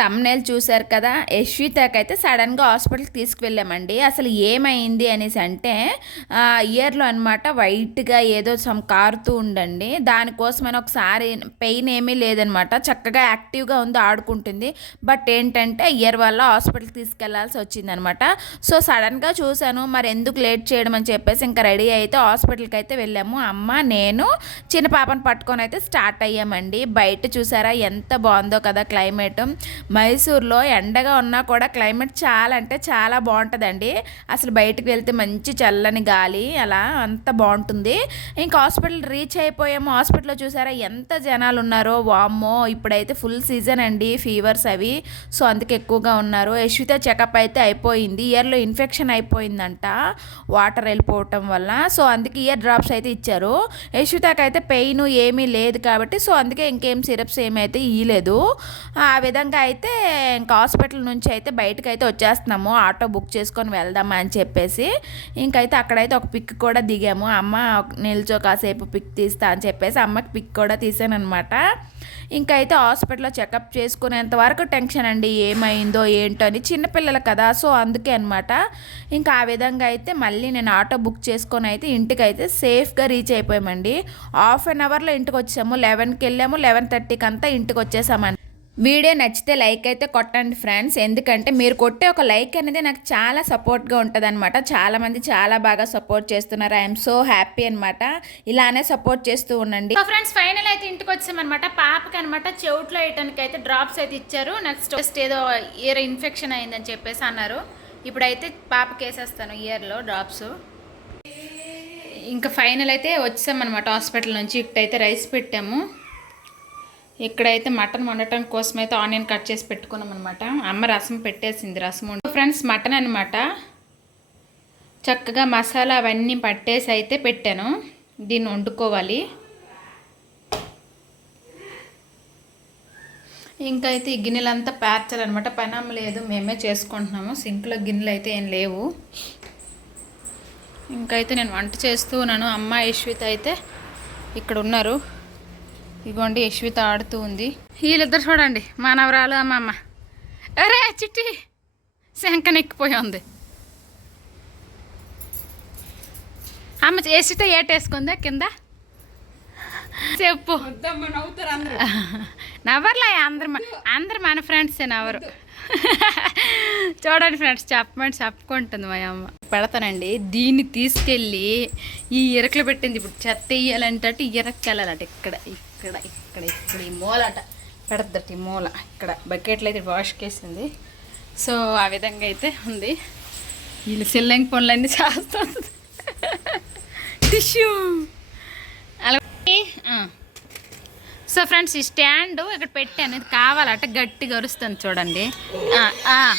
Thumbnail చూశారు కదా యశ్వితకి అయితే సడన్గా హాస్పిటల్కి తీసుకువెళ్ళామండి. అసలు ఏమైంది అనేసి అంటే ఇయర్లో అనమాట వైట్గా ఏదో సమ్ కారుతూ ఉండండి దానికోసమని ఒకసారి పెయిన్ ఏమీ లేదనమాట చక్కగా యాక్టివ్గా ఉంది ఆడుకుంటుంది. బట్ ఏంటంటే ఇయర్ వల్ల హాస్పిటల్కి తీసుకెళ్ళాల్సి వచ్చిందనమాట సో సడన్గా చూశాను మరి ఎందుకు లేట్ చేయడం అని చెప్పేసి ఇంకా రెడీ అయితే హాస్పిటల్కి అయితే వెళ్ళాము. అమ్మ నేను చిన్న పాపను పట్టుకొని అయితే స్టార్ట్ అయ్యామండి. బయట చూసారా ఎంత బాగుందో కదా క్లైమేట్. మైసూర్లో ఎండగా ఉన్నా కూడా క్లైమేట్ చాలా అంటే చాలా బాగుంటుందండి. అసలు బయటకు వెళ్తే మంచి చల్లని గాలి అలా అంత బాగుంటుంది. ఇంకా హాస్పిటల్ రీచ్ అయిపోయాము. హాస్పిటల్లో చూసారా ఎంత జనాలు ఉన్నారో వామ్మో ఇప్పుడైతే ఫుల్ సీజన్ అండి ఫీవర్స్ అవి. సో అందుకే ఎక్కువగా ఉన్నారు. యశ్విత చెకప్ అయితే అయిపోయింది. ఇయర్లో ఇన్ఫెక్షన్ అయిపోయిందంట వాటర్ వెళ్ళిపోవటం వల్ల. సో అందుకే ఇయర్ డ్రాప్స్ అయితే ఇచ్చారు. యశ్వితకి అయితే పెయిన్ ఏమీ లేదు కాబట్టి సో అందుకే ఇంకేం సిరప్స్ ఏమైతే ఇయ్యలేదు. ఆ విధంగా అయితే అయితే ఇంకా హాస్పిటల్ నుంచి అయితే బయటకు అయితే వచ్చేస్తున్నాము. ఆటో బుక్ చేసుకొని వెళ్దామా అని చెప్పేసి. ఇంకైతే అక్కడైతే ఒక పిక్ కూడా దిగాము. అమ్మ నిల్చో కాసేపు పిక్ తీస్తా అని చెప్పేసి అమ్మకి పిక్ కూడా తీసాను అనమాట ఇంకైతే హాస్పిటల్లో చెకప్ చేసుకునేంత వరకు టెన్షన్ అండి. ఏమైందో ఏంటో అని. చిన్నపిల్లలు కదా సో అందుకే అనమాట ఇంకా ఆ విధంగా అయితే మళ్ళీ నేను ఆటో బుక్ చేసుకొని అయితే ఇంటికి అయితే సేఫ్గా రీచ్ అయిపోయామండి. హాఫ్ అన్ అవర్లో ఇంటికి వచ్చాము లెవెన్కి వెళ్ళాము. లెవెన్ థర్టీకి అంతా ఇంటికి వచ్చేసామండి వీడియో నచ్చితే లైక్ అయితే కొట్టండి ఫ్రెండ్స్. ఎందుకంటే మీరు కొట్టే ఒక లైక్ అనేది నాకు చాలా సపోర్ట్గా ఉంటుంది అనమాట చాలామంది చాలా బాగా సపోర్ట్ చేస్తున్నారు. ఐఎమ్ సో హ్యాపీ అనమాట ఇలానే సపోర్ట్ చేస్తూ ఉండండి. ఫ్రెండ్స్ ఫైనల్ అయితే ఇంటికి వచ్చామన్నమాట. పాపకి అనమాట చెవుట్లో వేయటానికి అయితే డ్రాప్స్ అయితే ఇచ్చారు. నెక్స్ట్ జస్ట్ ఏదో ఇయర్ ఇన్ఫెక్షన్ అయిందని చెప్పేసి అన్నారు. ఇప్పుడైతే పాపకి వేసేస్తాను ఇయర్లో డ్రాప్స్. ఇంకా ఫైనల్ అయితే వచ్చామన్నమాట హాస్పిటల్ నుంచి. ఇప్పుడైతే రైస్ పెట్టాము. ఇక్కడైతే మటన్ వండటం కోసం అయితే ఆనియన్ కట్ చేసి పెట్టుకున్నాం అనమాట అమ్మ రసం పెట్టేసింది రసం ఫ్రెండ్స్ మటన్ అనమాట చక్కగా మసాలా అవన్నీ పట్టేసి అయితే పెట్టాను. దీన్ని వండుకోవాలి. ఇంకా అయితే ఈ గిన్నెలంతా పేర్చాలన్నమాట. పనమ్మ లేదు మేమే చేసుకుంటున్నాము. సింక్లో గిన్నెలు అయితే ఏం లేవు. ఇంకైతే నేను వంట చేస్తూ ఉన్నాను. అమ్మ యశ్విత అయితే ఇక్కడ ఉన్నారు. ఇగోండి యశ్విత ఆడుతూ ఉంది. వీళ్ళిద్దరు చూడండి మానవరాలు అమ్మమ్మ అరే చిట్టి! శంకనెక్కిపోయి ఉంది. అమ్మ యశ్విత ఏటేసుకుందా కింద? చెప్పు. నవ్వర్లే అందరు అందరు మన ఫ్రెండ్సే నవ్వరు. చూడండి ఫ్రెండ్స్ చెప్పమని చెప్పుకుంటుంది మా అమ్మ. పెడతానండి. దీన్ని తీసుకెళ్ళి ఈ ఇరకలు పెట్టింది ఇప్పుడు చెత్త వేయాలంటే ఇరక్కి వెళ్ళాలట ఇక్కడ. ఇక్కడ ఇక్కడ ఇక్కడ ఈ మూలట పెడద్దట ఈ మూల. ఇక్కడ బకెట్లు అయితే వాష్ కేసింది సో ఆ విధంగా అయితే ఉంది. వీళ్ళు సిల్లంగి పనులన్నీ చేస్తుంది. టిష్యూ. అలాగే ఆ. సో ఫ్రెండ్స్ ఈ స్టాండ్ ఇక్కడ పెట్టాను. ఇది కావాలట గట్టిగా అరుస్తుంది చూడండి. ఆ, ఆ.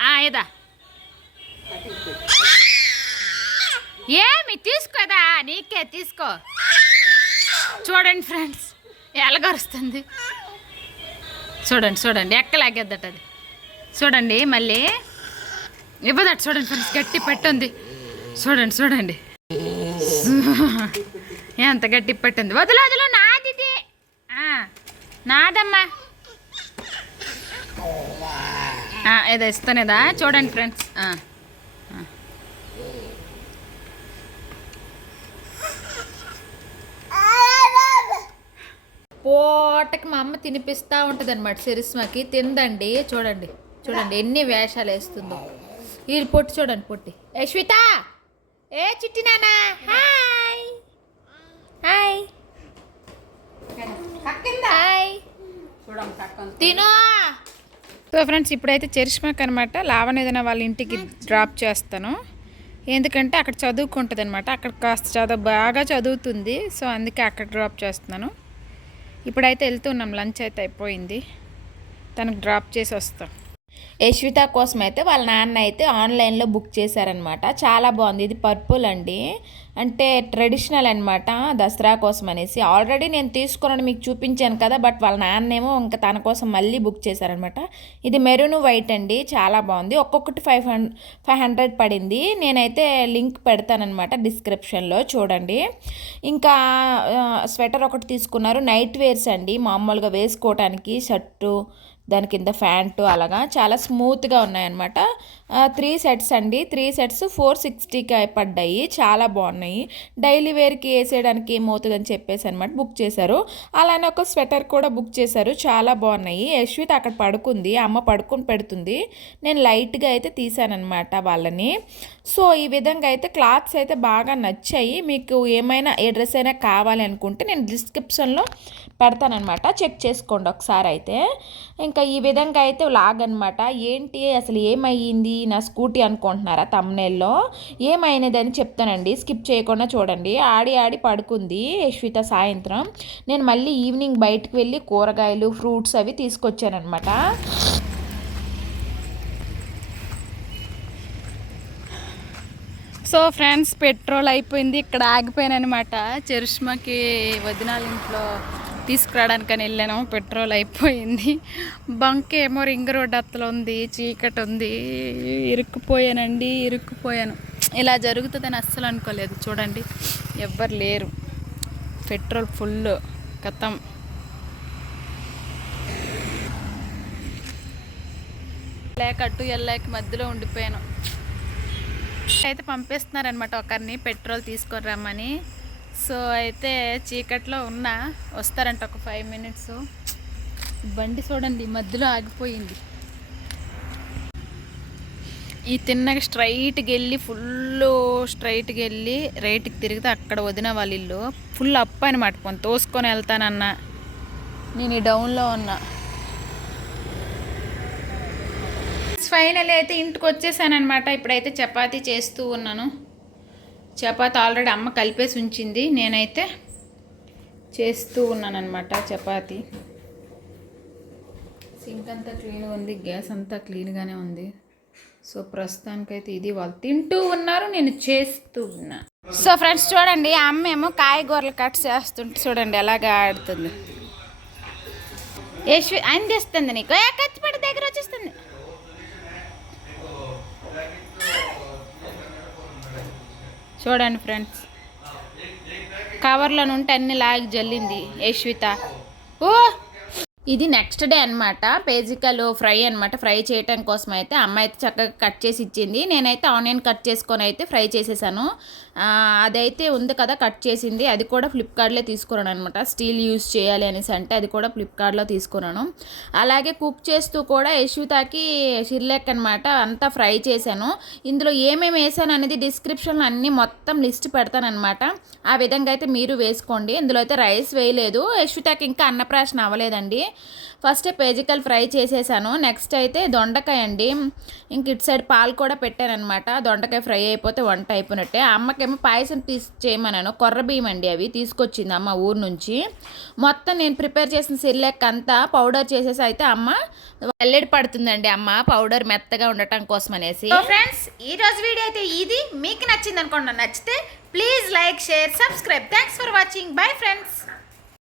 ఆ, ఏమి తీసుకోదా? నీకే తీసుకో. చూడండి ఫ్రెండ్స్ ఎలగరుస్తుంది చూడండి చూడండి ఎక్కలాగేద్దట అది. చూడండి మళ్ళీ ఇవ్వదట చూడండి ఫ్రెండ్స్ గట్టి పట్టుంది చూడండి చూడండి. ఎంత గట్టి పట్టింది వదిలే వదిలే నాది నాదమ్మా. ఏదో ఇస్తానేదా చూడండి ఫ్రెండ్స్ ఆ, ఆ. పూటకి మా అమ్మ తినిపిస్తూ ఉంటుంది అనమాట సిరిస్మకి తిందండి. చూడండి చూడండి ఎన్ని వేషాలు వేస్తుందో. ఈ పొట్టి చూడండి పొట్టి. యశ్విత ఏ చిట్టి నానా హాయ్! హాయ్! హాయ్! తిను! సో ఫ్రెండ్స్ ఇప్పుడైతే చరిష్మాక్ అనమాట లావణేదన వాళ్ళ ఇంటికి డ్రాప్ చేస్తాను. ఎందుకంటే అక్కడ చదువుకుంటుంది అనమాట అక్కడ కాస్త చదువు బాగా చదువుతుంది. సో అందుకే అక్కడ డ్రాప్ చేస్తున్నాను. ఇప్పుడైతే వెళ్తున్నాం లంచ్ అయితే అయిపోయింది. తనకు డ్రాప్ చేసి వస్తాం. యశ్విత కోసం అయితే వాళ్ళ నాన్న అయితే ఆన్లైన్లో బుక్ చేశారనమాట చాలా బాగుంది. ఇది పర్పుల్ అండి. అంటే ట్రెడిషనల్ అనమాట దసరా కోసం అనేసి. ఆల్రెడీ నేను తీసుకున్నాను మీకు చూపించాను కదా బట్ వాళ్ళ నాన్నేమో ఇంకా తన కోసం మళ్ళీ బుక్ చేశారనమాట ఇది మెరూన్ వైట్ అండి. చాలా బాగుంది. ఒక్కొక్కటి ఫైవ్ హండ్రెడ్ ఫైవ్ హండ్రెడ్ పడింది. నేనైతే లింక్ పెడతానమాట డిస్క్రిప్షన్లో చూడండి. ఇంకా స్వెటర్ ఒకటి తీసుకున్నారు. నైట్ వేర్స్ అండి. మామూలుగా వేసుకోవటానికి షర్టు దాని కింద ప్యాంటు అలాగా చాలా స్మూత్గా ఉన్నాయన్నమాట. త్రీ సెట్స్ అండి. త్రీ సెట్స్ ఫోర్ సిక్స్టీకి పడ్డాయి. చాలా బాగున్నాయి. డైలీ వేర్కి వేసేయడానికి ఏమవుతుందని చెప్పేసి అనమాట బుక్ చేశారు. అలానే ఒక స్వెటర్ కూడా బుక్ చేశారు. చాలా బాగున్నాయి. యశ్విత్ అక్కడ పడుకుంది. అమ్మ పడుకుని పెడుతుంది. నేను లైట్గా అయితే తీసానమాట వాళ్ళని. సో ఈ విధంగా అయితే క్లాత్స్ అయితే బాగా నచ్చాయి. మీకు ఏమైనా ఏ డ్రెస్ అయినా కావాలి అనుకుంటే నేను డిస్క్రిప్షన్లో పెడతానమాట చెక్ చేసుకోండి ఒకసారి అయితే. ఇంకా ఈ విధంగా అయితే లాగ్ అనమాట ఏంటి? అసలు ఏమయ్యింది? నా స్కూటీ అనుకుంటున్నారా తమ్నేల్లో ఏమైనదని చెప్తానండి. స్కిప్ చేయకుండా చూడండి. ఆడి ఆడి పడుకుంది యశ్విత సాయంత్రం. నేను మళ్ళీ ఈవినింగ్ బయటకు వెళ్ళి కూరగాయలు ఫ్రూట్స్ అవి తీసుకొచ్చానమాట సో ఫ్రెండ్స్ పెట్రోల్ అయిపోయింది. ఇక్కడ ఆగిపోయాను అనమాట చరిష్మాకి వదినాల ఇంట్లో తీసుకురావడానికని వెళ్ళాను. పెట్రోల్ అయిపోయింది. బంక్ ఏమో రింగ్ రోడ్ అత్తలు ఉంది చీకటి ఉంది. ఇరుక్కుపోయానండి ఇరుక్కుపోయాను. ఇలా జరుగుతుందని అస్సలు అనుకోలేదు. చూడండి ఎవ్వరు లేరు. పెట్రోల్ ఫుల్ కథం. లేక అటు వెళ్ళాక మధ్యలో ఉండిపోయాను. అయితే పంపిస్తున్నారనమాట ఒకరిని పెట్రోల్ తీసుకొని రమ్మని. సో అయితే చీకట్లో ఉన్నా వస్తారంట ఒక ఫైవ్ మినిట్స్. బండి చూడండి మధ్యలో ఆగిపోయింది. ఈ తిన్నగా స్ట్రైట్కి వెళ్ళి ఫుల్ స్ట్రైట్కి వెళ్ళి రైట్కి తిరిగితే అక్కడ వదిన వాళ్ళ ఇల్లు ఫుల్ అప్ అనమాట కొంత తోసుకొని వెళ్తానన్నా. నేను ఈ డౌన్లో ఉన్నా. ఫైనల్ అయితే ఇంటికి వచ్చేసాను అనమాట ఇప్పుడైతే చపాతీ చేస్తూ ఉన్నాను. చపాతీ ఆల్రెడీ అమ్మ కలిపేసి ఉంచింది. నేనైతే చేస్తూ ఉన్నాను అనమాట చపాతీ. సింక్ అంతా క్లీన్గా ఉంది. గ్యాస్ అంతా క్లీన్గానే ఉంది. సో ప్రస్తుతానికైతే ఇది వాళ్ళు తింటూ ఉన్నారు. నేను చేస్తూ ఉన్నా. సో ఫ్రెండ్స్ చూడండి అమ్మ ఏమో కాయగూరలు కట్ చేస్తుంటే చూడండి ఎలాగా ఆడుతుంది. యశ్వి అందిస్తుంది నీకు. కత్తిపడి దగ్గర వచ్చేస్తుంది. చూడండి ఫ్రెండ్స్. కవర్లో నుండి అన్ని లాగి జల్లింది యశ్విత. ఓ! ఇది నెక్స్ట్ డే అనమాట పేజికల్ ఫ్రై అనమాట ఫ్రై చేయటం కోసం అయితే అమ్మ అయితే చక్కగా కట్ చేసి ఇచ్చింది. నేనైతే ఆనియన్ కట్ చేసుకొని అయితే ఫ్రై చేసేసాను. అదైతే ఉంది కదా కట్ చేసింది. అది కూడా ఫ్లిప్కార్ట్లో తీసుకున్నాను అనమాట స్టీల్ యూస్ చేయాలి అనేసి అంటే అది కూడా ఫ్లిప్కార్ట్లో తీసుకున్నాను. అలాగే కుక్ చేస్తూ కూడా యశ్వితాకి షిర్లెక్ అనమాట అంతా ఫ్రై చేశాను. ఇందులో ఏమేమి వేసాను అనేది డిస్క్రిప్షన్లో అన్నీ మొత్తం లిస్ట్ పెడతానమాట ఆ విధంగా అయితే మీరు వేసుకోండి. ఇందులో అయితే రైస్ వేయలేదు. యశ్వితాకి ఇంకా అన్నప్రాశన అవ్వలేదండి. ఫస్ట్ పేజికల్ ఫ్రై చేసేసాను. నెక్స్ట్ అయితే దొండకాయ అండి. ఇంక ఇటు సైడ్ పాలు కూడా పెట్టాను అనమాట దొండకాయ ఫ్రై అయిపోతే వంట అయిపోయినట్టే. అమ్మకేమో పాయసం తీసి చేయమన్నాను కొర్ర బియ్యం అండి అవి తీసుకొచ్చింది అమ్మ ఊరు నుంచి. మొత్తం నేను ప్రిపేర్ చేసిన సిర్లెక్ అంతా పౌడర్ చేసేసి అయితే అమ్మ వెల్లడి పడుతుందండి అమ్మ పౌడర్ మెత్తగా ఉండటం కోసం అనేసి. ఫ్రెండ్స్ ఈ రోజు వీడియో అయితే ఇది. మీకు నచ్చింది అనుకోండి నచ్చితే please like share subscribe. Thanks for watching bye friends